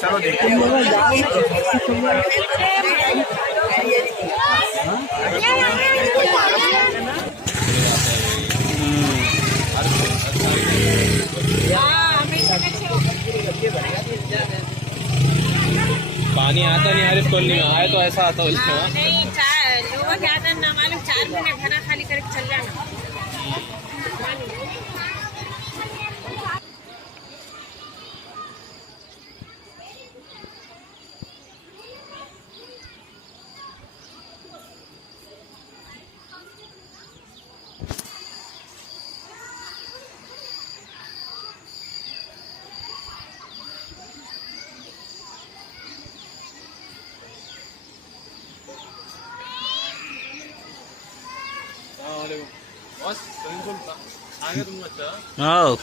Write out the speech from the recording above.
चलो देखते हैं। पानी आता नहीं यार, कल नहीं आया तो ऐसा आता है। नहीं लोगों के आता ना मालूम, 4 महीने घरा खाली करके चल जाना। हो